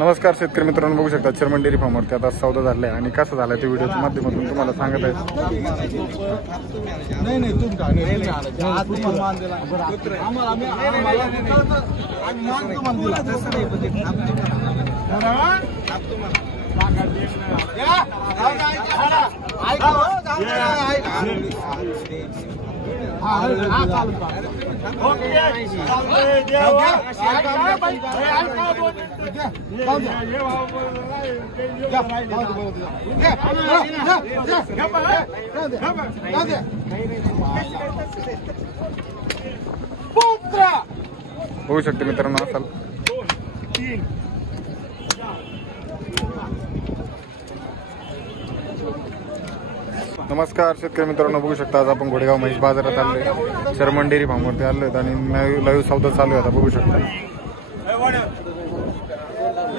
नमस्कार शेतकरी मित्रांनो बघू शकता चर्मन डेअरी फार्मवरती आता सौदा झाला आहे आणि कसं झालं ते व्हिडिओच्या माध्यमातून तुम्हाला सांगत आहे होऊ बघू शकते मित्रांनो असाल. नमस्कार शेतकरी मित्रांनो बघू शकता आज आपण घोडेगाव महेश बाजारात आलोय. शर्मन डेअरी फार्मवरती आलोय आणि लाईव्ह सौदा चालू आहे आता बघू शकता.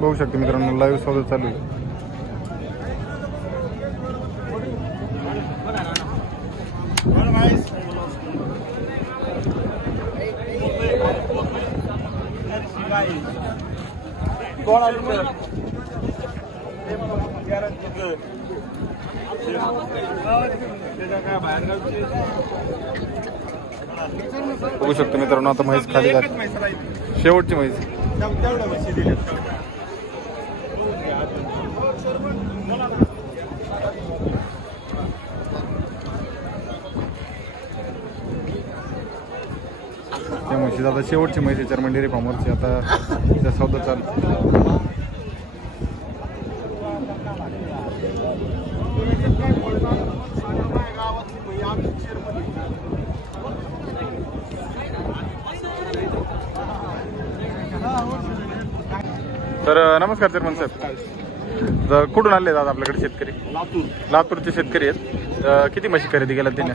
बघू शकते मित्रांनो लाईव्ह सौदा चालू आहे. बघू शकतो मित्रांनो आता म्हैस खाली झाली शेवटची म्हैस. त्या म्हशीच आता शेवटची म्हैस आहे चर्मन डेअरी फार्मवरची. आता तिचा सौदा चालू. तर नमस्कार चेअरमन साहेब. तर कुठून आले दादा आपल्याकडे शेतकरी? लातूर. लातूरचे शेतकरी आहेत. किती म्हशी खरेदी केल्या त्याने?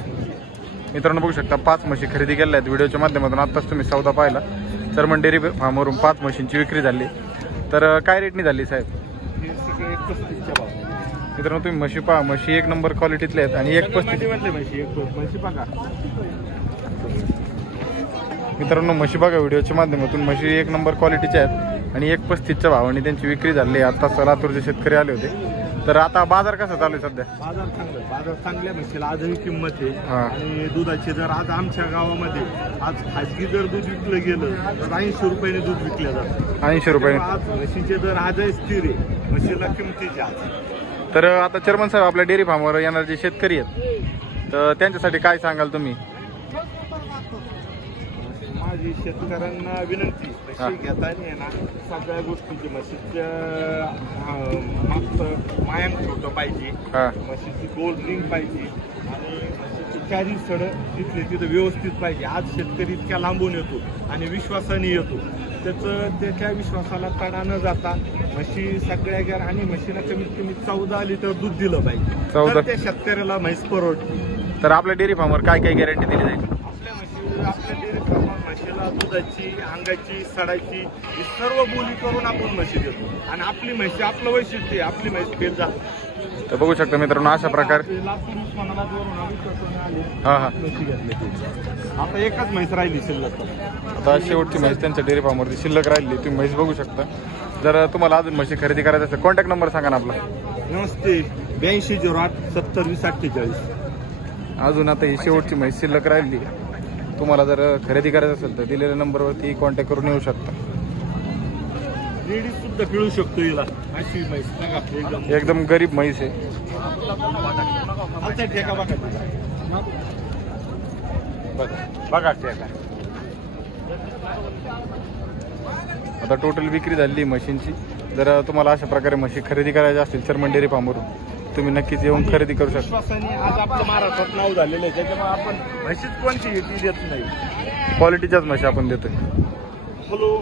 मित्रांनो बघू शकता पाच म्हशी खरेदी केल्या आहेत व्हिडिओच्या माध्यमातून. आत्ताच तुम्ही सौदा पाहिला. चर्मन डेअरी फार्मवरून पाच म्हशींची विक्री झाली. तर काय रेटनी झाली साहेब? मित्रांनो तुम्ही म्हशी पहा. म्हशी एक नंबर क्वालिटीतले आहेत आणि एक पस्तीस म्हशी? एक म्हशी बघा मित्रांनो म्हशी बघा व्हिडिओच्या माध्यमातून. म्हशी एक नंबर क्वालिटीच्या आहेत आणि एक पस्तीसच्या भावाने त्यांची विक्री झाली. आहे आता लातूरचे शेतकरी आले होते. तर आता बाजार कसा चालू आहे सध्या? बाजार चांगला आहे. बाजार चांगल्या म्हशीला आजही किंमत आहे. हा. आणि दुधाची जर आज आमच्या गावामध्ये आज खाजगी जर दूध विकलं गेलं तर ऐंशी रुपयाने दूध विकलं जातं. ऐंशी रुपये तेव्हा आज म्हशीचे दर आजही स्थिर आहे. म्हशीला किमतीचे आज. तर आता चर्मन साहेब आपल्या डेअरी फार्मवर येणारे जे शेतकरी आहेत तर त्यांच्यासाठी काय सांगाल तुम्ही? माझी शेतकऱ्यांना विनंती. म्हशी घेताना आहे ना सगळ्या गोष्टीची म्हशीच्या मागचं मायांक छोटं पाहिजे. म्हशीची गोल रिंग पाहिजे. आणि म्हशीची चारी सड तिथले तिथं व्यवस्थित पाहिजे. आज शेतकरी इतक्या लांबून येतो आणि विश्वासाने येतो. त्याचं त्याच्या विश्वासाला तडा न जाता म्हशी सगळ्या गेर आणि म्हशीला कमीत कमी चौदा लिटर दूध दिलं पाहिजे. चौदा. तर त्या शेतकऱ्याला म्हैस परवडते. तर आपल्या डेअरी फार्मवर काय काय गॅरंटी दिली जाईल आपल्या म्हशी आपल्या डेअरी फार्मवर म्हशीला दुधाची अंगाची सडाची ही सर्व बोली करून आपण म्हशी देतो. आणि आपली म्हशी आपलं वैशिष्ट्य आहे आपली म्हैस फेल जात तर बघू शकता मित्रांनो अशा प्रकारे लातूर उस्मानाबादवरून आम्ही स्वतःने आले. हा हा. म्हशी आता एकच म्हैस राहिली शिल्लक. आता शेवटची म्हैस त्यांच्या डेअरी फार्मवरती शिल्लक राहिली तुम्ही म्हैस बघू शकता. जर तुम्हाला अजून म्हशी खरेदी करायची असेल कॉन्टॅक्ट नंबर सांगा ना आपला. नमस्ते ब्याऐंशी झिरो आठ सत्तर वीस अठ्ठेचाळीस. अजून आता ही शेवटची म्हैस शिल्लक राहिली. तुम्हाला जर खरेदी करायचं असेल तर दिलेल्या नंबरवरती कॉन्टॅक्ट करून येऊ शकता. लेडीज सुद्धा पिळू शकतो हिला. अशी म्हैस. बघा एकदम. एकदम गरीब म्हैस आहे. आमचा ठेका बघा. बघा. ठेका. आता टोटल विक्री आहे म्हशींची जर तुम्हाला अशा प्रकारे म्हशी खरेदी करायच्या असतील चर्मन डेअरी फार्मवरून तुम्ही नक्कीच येऊन खरेदी करू शकता. विश्वासाने आज आपलं महाराष्ट्रात नाव झालेलं आहे त्याच्यामुळे आपण म्हशीच कोणती ती देत नाही. क्वालिटीच्याच म्हशी आपण देतोय. हॅलो